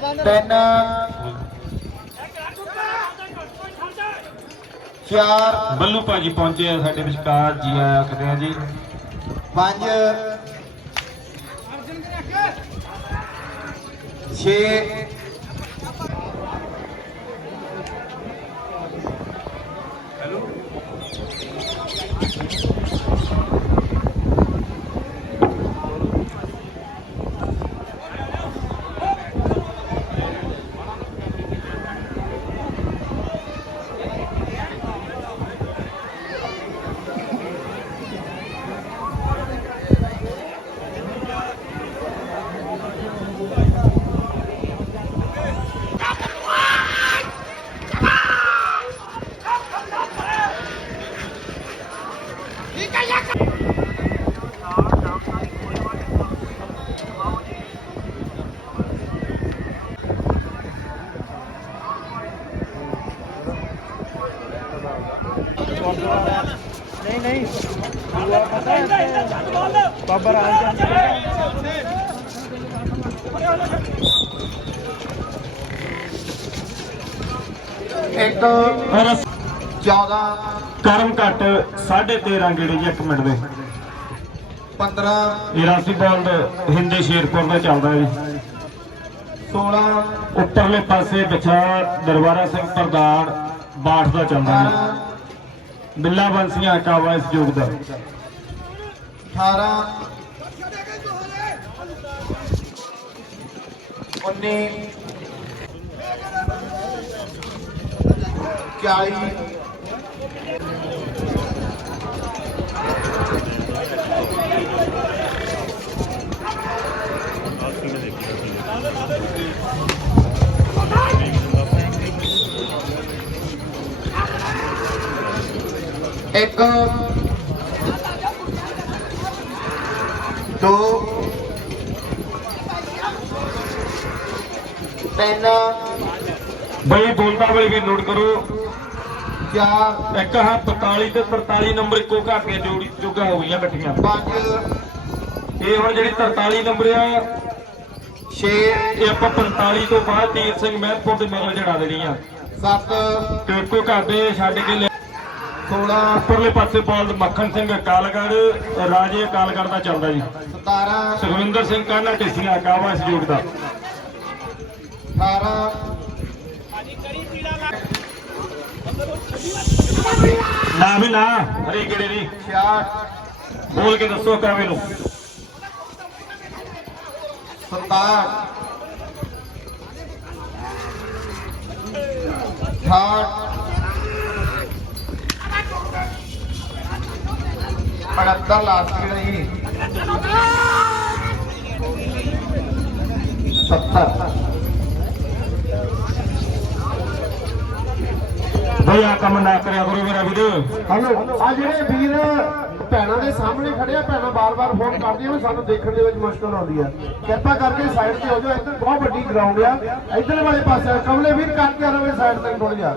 ਤਿੰਨ। ਚਾਰ। ਬੱਲੂ ਭਾਜੀ ਪਹੁੰਚੇ ਆ ਸਾਡੇ ਵਿਚਕਾਰ ਜੀ ਆਇਆਂ ਕਹਿੰਦੇ ਆ ਜੀ। ਪੰਜ। ਅਰਜਨ ਦੇ ਅੱਗੇ ਕਰਮ ਘੱਟ 13.5 ਗੇੜੇ ਜੀ 1 ਮਿੰਟ ਦੇ। 15 ਇਹ ਰਾਸੀ ਬਾਲ ਹਿੰਦੇ ਸ਼ੇਰਪੁਰ ਦਾ ਚੱਲਦਾ ਜੀ। 16 ਉੱਪਰਲੇ ਪਾਸੇ ਪਿਛਾ ਦਰਬਾਰਾ ਸਿੰਘ ਪ੍ਰਧਾਨ ਬਾਠ ਦਾ ਚੱਲਦਾ ਜੀ। ਬਿੱਲਾ ਬੰਸੀਆਂ ਕਾਵਾ ਇਸ ਯੁੱਗ ਦਾ। 18 19 40 ਦੋ ਤਿੰਨ ਬਈ ਬੋਲਦਾ ਵੇਲੇ ਵੀ ਨੋਟ ਕਰੋ। ਚਾਰ ਇੱਕ ਹਾਂ 45 ਤੇ 43 ਨੰਬਰ ਇੱਕੋ ਘਰ ਦੀਆਂ ਜੋੜੀ ਜੋਗਾ ਹੋ ਗਈਆਂ ਇਕੱਠੀਆਂ। ਪੰਜ। ਇਹ ਹੁਣ ਜਿਹੜੀ 43 ਨੰਬਰ ਆ ਛੇ। ਇਹ ਆਪਾਂ 45 ਤੋਂ ਬਾਅਦ ਤੀਰ ਸਿੰਘ ਮਹਿਤਪੁਰ ਦੇ ਮਗਰ ਜੜਾ ਦੇਣੀ ਆ। ਸੱਤ। ਤੇ ਇੱਕੋ ਘਰ ਦੇ ਛੱਡ ਕੇ ਲੈ 16 ਉੱਪਰਲੇ ਪਾਸੇ ਬਾਲ ਮੱਖਣ ਸਿੰਘ ਕਾਲਗੜ ਰਾਜੇ ਕਾਲਗੜ ਦਾ ਚੱਲਦਾ ਜੀ। 17 ਸੁਖਵਿੰਦਰ ਸਿੰਘ ਕਾਨਾ ਢੇਸੀਆਂ ਕਾਵਾ ਇਸ ਜੋੜ ਦਾ। 18 ਨਾ ਵੀ ਨਾ ਹਰੇ ਕਿਹੜੇ ਦੀ 66 ਬੋਲ ਕੇ ਦੱਸੋ ਕਾਵੇ ਨੂੰ। 67 68 ਅੜੱਤਾ ਲਾਸਟ ਨਹੀਂ 70 ਬਈ ਆ ਕੰਮ ਨਾ ਕਰਿਆ ਕਰੋ ਮੇਰਾ ਵੀਰ। ਹਲੋ ਆ ਜਿਹੜੇ ਵੀਰ ਭੈਣਾਂ ਦੇ ਸਾਹਮਣੇ ਖੜਿਆ ਭੈਣਾਂ ਬਾਰ-ਬਾਰ ਫੋਨ ਕਰਦੀਆਂ ਨੇ ਸਾਨੂੰ ਦੇਖਣ ਦੇ ਵਿੱਚ ਮੁਸ਼ਕਲ ਆਉਂਦੀ ਆ। ਕਿਰਪਾ ਕਰਕੇ ਸਾਈਡ ਤੇ ਹੋ ਜਾਓ ਇੱਧਰ ਬਹੁਤ ਵੱਡੀ ਗਰਾਊਂਡ ਆ। ਇੱਧਰ ਵਾਲੇ ਪਾਸੇ ਕਮਲੇ ਵੀਰ ਕਰਕੇ ਰਵੇ ਸਾਈਡ ਤੇ ਥੋੜਾ ਜਿਹਾ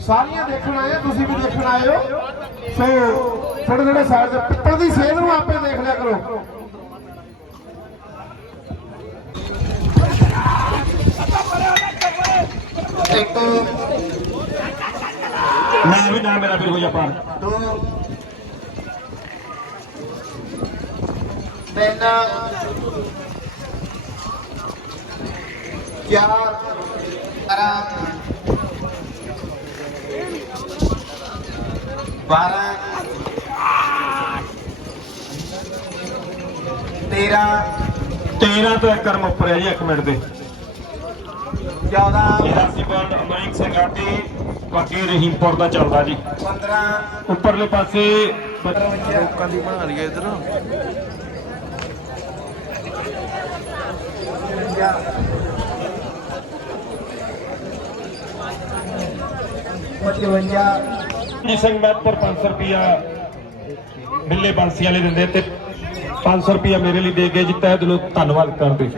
ਸਾਰੀਆਂ ਦੇਖਣ ਆਏ ਤੁਸੀਂ ਵੀ ਦੇਖਣ ਆਏ ਹੋ। ਸੋ ਥੋੜੇ ਥੋੜੇ ਸਾਈਡ ਤੇ ਪਿੱਪਲ ਦੀ ਸੇਧ ਨੂੰ ਆਪੇ ਦੇਖ ਲਿਆ ਕਰੋ। ਇੱਕ ਨਾ ਵੀ ਨਾ ਮੇਰਾ ਫਿਰ ਹੋ ਜਾ ਪਾਰ ਦੋ ਤਿੰਨ ਚਾਰ ਆਰਾਮ 12 ਤੋਂ ਇੱਕ ਰਮ ਉੱਪਰ ਹੈ ਜੀ 1 ਮਿੰਟ ਦੇ। 14 ਰਾਸੀਪਾਲ ਅਮਰਿੰਗ ਸਰਕਾਰ ਬਾਕੀ ਰਹੀਮਪੁਰ ਦਾ ਚੱਲਦਾ ਜੀ। 15 ਉੱਪਰਲੇ ਪਾਸੇ ਲੋਕਾਂ ਦੀ ਬਣਾ ਲਈ ਇਧਰ। ਪਚਵੰਜਾ। ਜੀ ਸਿੰਘ ਮਹਿਤਪੁਰ 500 ਰੁਪਿਆ ਬਿੱਲੇ ਬੰਸੀ ਵਾਲੇ ਦਿੰਦੇ ਤੇ 500 ਰੁਪਿਆ ਮੇਰੇ ਲਈ ਦੇ ਗਏ ਜੀ, ਤਹਿ ਦਿਲੋਂ ਧੰਨਵਾਦ ਕਰਦੇ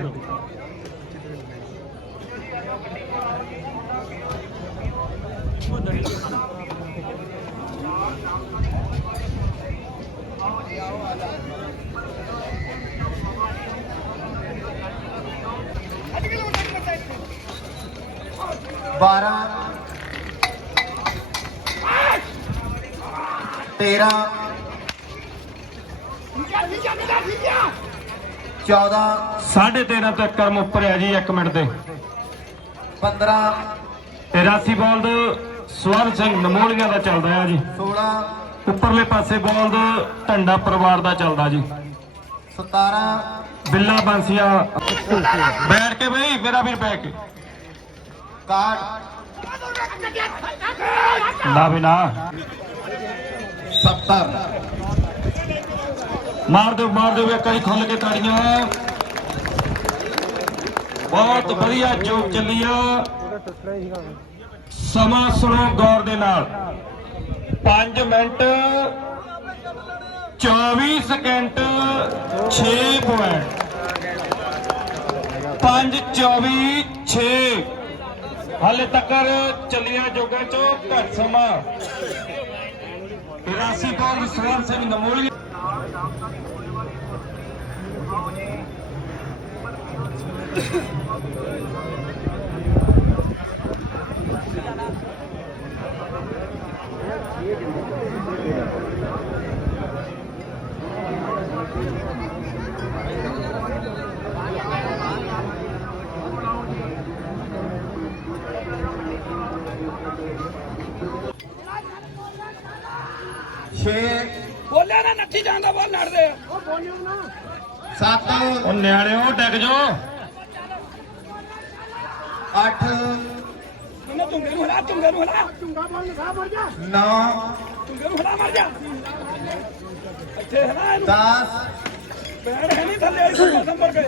13 14 13.5 ਤੱਕ ਕਰਮ ਉੱਪਰ ਆ ਜੀ 1 ਮਿੰਟ ਦੇ 15 83 ਬਾਲ ਦੇ। ਸਿੰਘ ਨਮੋਲੀਆਂ ਦਾ ਚੱਲਦਾ ਆ ਜੀ। 16 ਉੱਪਰਲੇ ਪਾਸੇ ਬਾਲ ਢੰਡਾ ਪਰਿਵਾਰ ਦਾ ਚੱਲਦਾ ਜੀ। 17 ਬਿੱਲਾ ਬੰਸੀਆ। ਬੈਠ ਕੇ ਬਈ ਮੇਰਾ ਵੀਰ ਬੈਠ ਕੇ। ਕਾਟ ਨਾ ਵੀ ਸੱਤਰ। ਮਾਰ ਦਿਓ ਮਾਰ ਦਿਓ ਇੱਕ ਵਾਰੀ ਖੁੱਲ ਕੇ ਤਾੜੀਆਂ। ਬਹੁਤ ਵਧੀਆ ਜੋਕ ਚੱਲੀ ਆ। ਸਮਾਂ ਸੁਣੋ ਗੌਰ ਦੇ ਨਾਲ। 5 ਮਿੰਟ 24 ਸਕਿੰਟ 6 ਪੁਆਇੰਟ। 5 24 6 ਹਾਲੇ ਤੱਕ ਚੱਲੀਆਂ ਜੋਗਾਂ ਚੋਂ ਘੱਟ ਸਮਾਂ। ਰਾਸੀ ਕੌਰ ਸਵਰਨ ਸਿੰਘ ਨਮੋਲੀ ਛੇ ਕਿਸਾਨ ਦਾ ਬਹੁਤ ਲੜਦੇ ਆ। ਸੱਤ। ਉਹ ਨਿਆਣਿਓ ਡਿੱਗ ਜੋ। ਅੱਠ। ਇਹਨਾਂ ਚੁੰਗੇ ਨੂੰ ਹਲਾ ਚੁੰਗੇ ਨੂੰ ਹਲਾ। ਚੁੰਗਾ ਬੋਲ ਨਾ ਮਰ ਜਾ। ਨੌ। ਚੁੰਗੇ ਨੂੰ ਹਲਾ ਮਰ ਜਾ। ਇੱਥੇ ਹਲਾ ਇਹਨੂੰ। 10 ਬੈੜ ਹੈ ਨਹੀਂ ਥੱਲੇ ਇਸ ਨੰਬਰ ਕੇ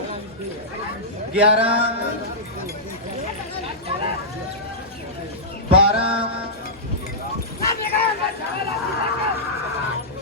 11 12 ਨਾ ਨਿਕਲ ਨਾ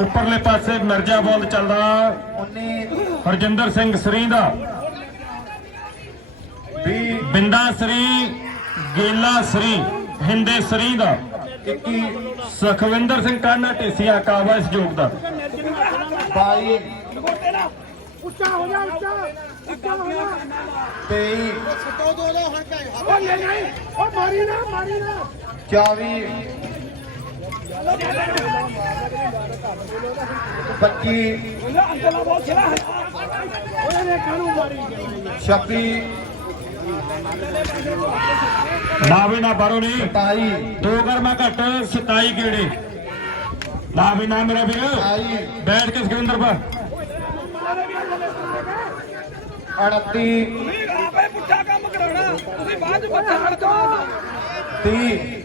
ਉੱਪਰਲੇ ਪਾਸੇ ਮਿਰਜ਼ਾ ਬੋਲ ਚੱਲਦਾ। ਉੱਨੀ ਹਰਜਿੰਦਰ ਸਿੰਘ ਸਰੀ ਦਾ। ਵੀਹ ਬਿੰਦਾ ਸਰੀ ਗੇਲਾ ਸਰੀ ਹਿੰਦੇ ਸਰੀ ਦਾ। ਇੱਕੀ ਸੁਖਵਿੰਦਰ ਸਿੰਘ ਕਾਨਾ ਢੇਸੀਆ ਕਾਵਾ ਇਸ ਜੋਗ ਦਾ। ਬਾਈ ਲਗੋਟੇ ਨਾ ਉੱਚਾ ਹੋ ਜਾ ਉੱਚਾ ਉੱਚਾ ਹੋ ਜਾ। ਤੇਈ ਉਹ ਨਹੀਂ ਨਹੀਂ। ਉਹ ਮਾਰੀ ਨਾ ਮਾਰੀ ਨਾ। ਚੌਵੀ ਪੱਚੀ ਉਹਨੇ ਅੰਦਰਲਾ ਬਹੁਤ ਚਲਾ ਉਹਨੇ ਨੇ। ਬਾਰੋ ਨਹੀਂ ਸਤਾਈ। ਦੋ ਗਰਮਾ ਘੱਟ 27 ਗੇੜੇ। ਨਾ ਵੀ ਨਾ ਮੇਰਾ ਵੀਰ। ਅਠਾਈ ਬੈਠ ਕੇ ਸੁਖਵਿੰਦਰ ਬਾ। 29 ਤੁਸੀਂ ਆਪੇ ਪੁੱਠਾ ਕੰਮ ਕਰਾਉਣਾ। ਤੁਸੀਂ ਬਾਅਦ ਚ ਬੱਚਾ ਖੜ ਜਾਓ 30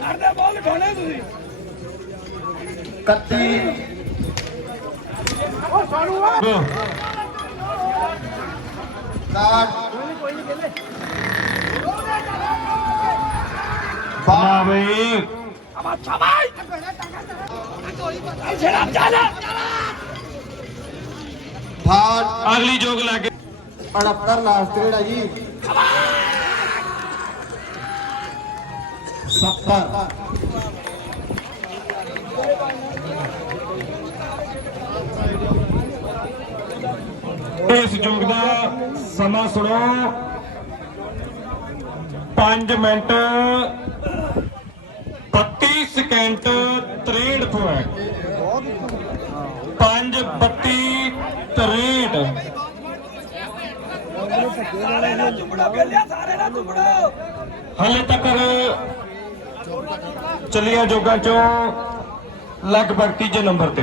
ਲੜਦੇ ਬੋਲ ਠੋਣੇ ਤੁਸੀਂ। 31 ਨਾ ਬਈ ਛੇੜਾ ਚੱਲ ਥਾਰ ਅਗਲੀ ਜੋਗ ਲਾ ਕੇ 68 ਲਾਸਟ ਹੈ ਜੀ। 70 ਇਸ ਜੋਗ ਦਾ ਸਮਾਂ ਸੁਣੋ। 5 ਮਿੰਟ 32 ਸਕਿੰਟ 63 ਪੁਆਇੰਟ 5 32 63 ਸਾਰੇ ਨਾਲ ਚੁੰਬੜੋ ਗੱਲਿਆ ਸਾਰੇ ਨਾਲ ਚੁੰਬੜੋ ਹਾਲੇ ਤੱਕ ਚੱਲੀਆਂ ਜੋਗਾਂ ਚੋਂ ਲਗਭਗ ਤੀਜੇ ਨੰਬਰ ਤੇ।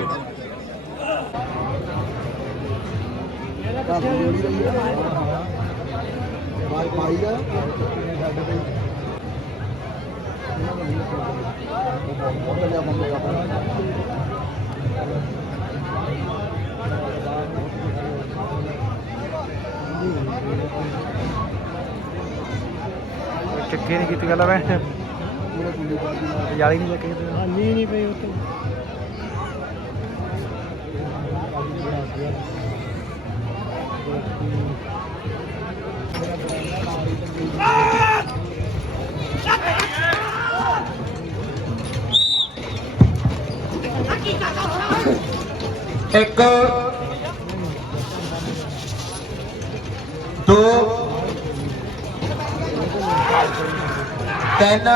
ਚੱਕੇ ਨਹੀਂ ਕੀਤੀ ਗੱਲ ਮੈਂ? ਯਾਲੀ ਨਹੀਂ ਚੱਕੇ ਨਹੀਂ ਨਹੀਂ ਪਈ ਉੱਤੇ ਇੱਕ ਦੋ ਤਿੰਨ।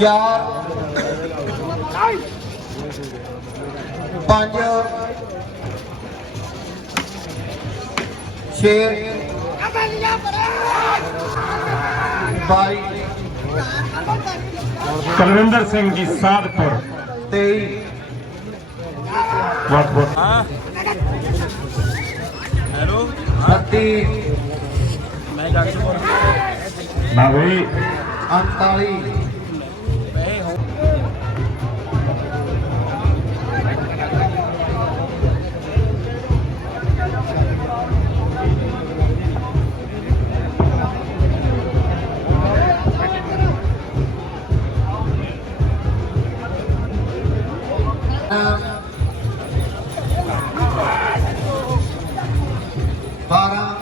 ਚਾਰ ਪੰਜ ਛੇ ਬਾਈ ਕੁਲਵਿੰਦਰ ਸਿੰਘ ਜੀ ਸਾਧਪੁਰ ਤੇਈ। ਬਹੁਤ ਬਹੁਤ ਬੱਤੀ। ਨਾ ਬਈ। 39 ਬਾਰਾਂ।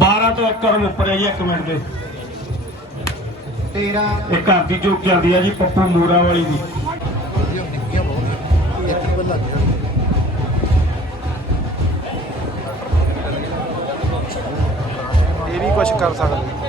12 ਤੋਂ ਇੱਕ ਕਰਮ ਉੱਪਰ ਹੈ ਜੀ 1 ਮਿੰਟ। ਦੇ ਇਹ ਘਰ ਦੀ ਜੋਗ ਚੱਲਦੀ ਹੈ ਜੀ, ਪੱਪੂ ਮੂਰਾ ਵਾਲੀ ਦੀ। ਇਹ ਵੀ ਕੁਝ ਕਰ ਸਕਦੇ।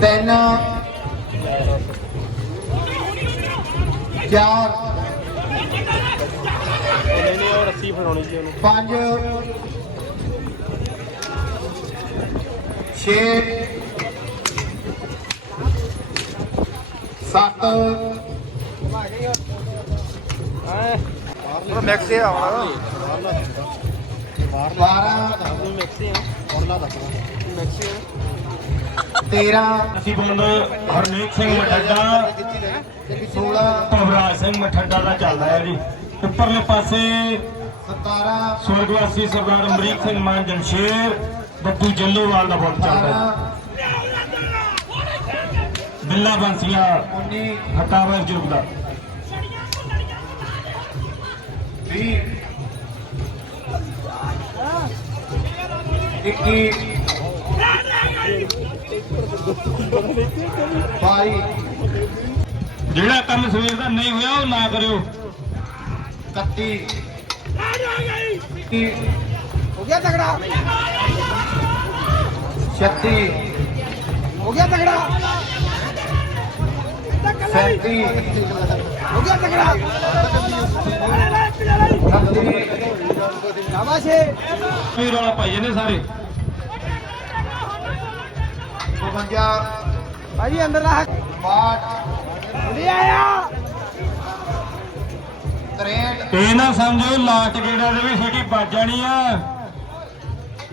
ਤਿੰਨ ਚਾਰ ਇਹਨੇ ਉਹ ਰੱਸੀ ਫੜਾਉਣੀ ਸੀ ਉਹਨੂੰ ਪੰਜ ਛੇ ਸੱਤ। ਉਹ ਮੈਕਸ ਹੀ ਆਉਣਾ ਬਾਰਾਂ। ਮੈਕਸ ਆ ਮੈਕਸ ਬੰਦ ਹਰਨੇਕ ਸਿੰਘ ਮਠੱਡਾ ਸੋਲਾਂ ਭਵਰਾਜ ਸਿੰਘ ਮਠੱਡਾ ਦਾ ਚੱਲਦਾ ਹੈ ਜੀ। ਉੱਪਰਲੇ ਪਾਸੇ ਸਤਾਰਾਂ ਸਵਰਗਵਾਸੀ ਸਰਦਾਰ ਅਮਰੀਕ ਸਿੰਘ ਮਾਨ ਜਮਸ਼ੇਰ ਬੱਬੂ ਜੱਲੋਵਾਲ ਦਾ ਬਹੁਤ ਚੱਲਦਾ ਹੈ। ਬਿੱਲਾ ਬੰਸੀਆਂ ਉੱਨੀ ਹਟਾਵਾ ਜੁਗ ਦਾ। ਵੀਹ ਇੱਕੀ। ਬਾਈ। ਜਿਹੜਾ ਕੰਮ ਸਵੇਰ ਦਾ ਨਹੀਂ ਹੋਇਆ ਉਹ ਨਾ ਕਰਿਓ। ਇਕੱਤੀ। ਇੱਕੀ। ਗਿਆ ਤਗੜਾ 36 ਹੋ ਗਿਆ ਤਗੜਾ 37 ਹੋ ਗਿਆ ਤਗੜਾ 38 ਸ਼ਾਬਾਸ਼ੇ। ਕੀ ਰੌਲਾ ਪਾਈਏ ਨੇ ਸਾਰੇ। 52 ਭਾਜੀ ਅੰਦਰ ਲਾ। 62 ਲੈ ਆਇਆ। 63 ਇਹ ਨਾ ਸਮਝੋ ਲਾਟ ਗੇੜਾ ਦੇ ਵੀ ਸਿਟੀ ਵੱਜ ਜਾਣੀ ਆ।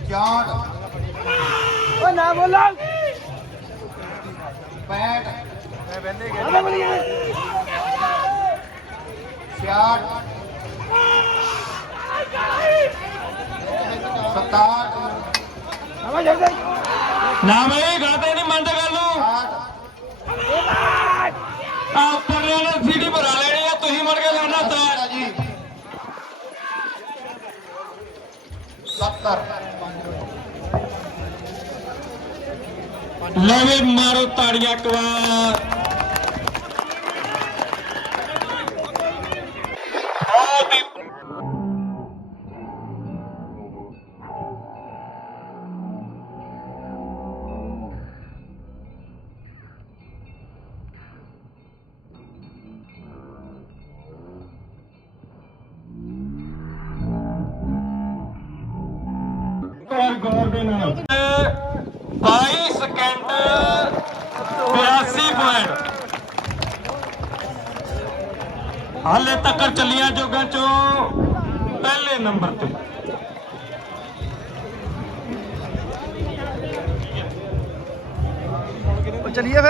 64 ਓ ਨਾ ਬੋਲੋ। 65 ਨਾ ਬੋਲੀਏ 66 67 ਨਵਾਂ ਜਲਦੀ ਨਾ ਮੈਂ ਇਹ ਗੱਲ ਤੇ ਨਹੀਂ ਮੰਨਦਾ ਗੱਲ ਨੂੰ। 60 ਆ ਉੱਪਰ ਨੇ ਸਿਟੀ ਭਰਾ ਲੈਣੀ ਆ ਤੁਸੀਂ ਮੜ ਕੇ ਲਾਣਾ ਤਾਂ ਜੀ। 70 ਲੈ ਵੀ ਮਾਰੋ ਤਾੜੀਆਂ ਇੱਕ ਵਾਰ ਗੌਰ ਗੌਰ ਦੇ ਨਾਲ। 22 ਸਕਿੰਟ 82 ਪੁਆਇੰਟ ਹਾਲੇ ਤੱਕ ਚੱਲੀਆਂ ਜੋਗਾਂ ਚੋਂ ਪਹਿਲੇ ਨੰਬਰ ਤੇ। ਚਲਿਏ ਫੇ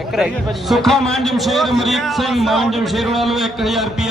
ਇੱਕ ਰਹਿ ਗਈ ਭਾਜੀ ਸੁਖਾ ਮਾਨ ਜਮਸ਼ੇਰ ਅਮਰੀਕ ਸਿੰਘ ਮਾਨ ਜਮਸ਼ੇਰ ਵਾਲੋ 1000 ਰੁਪਏ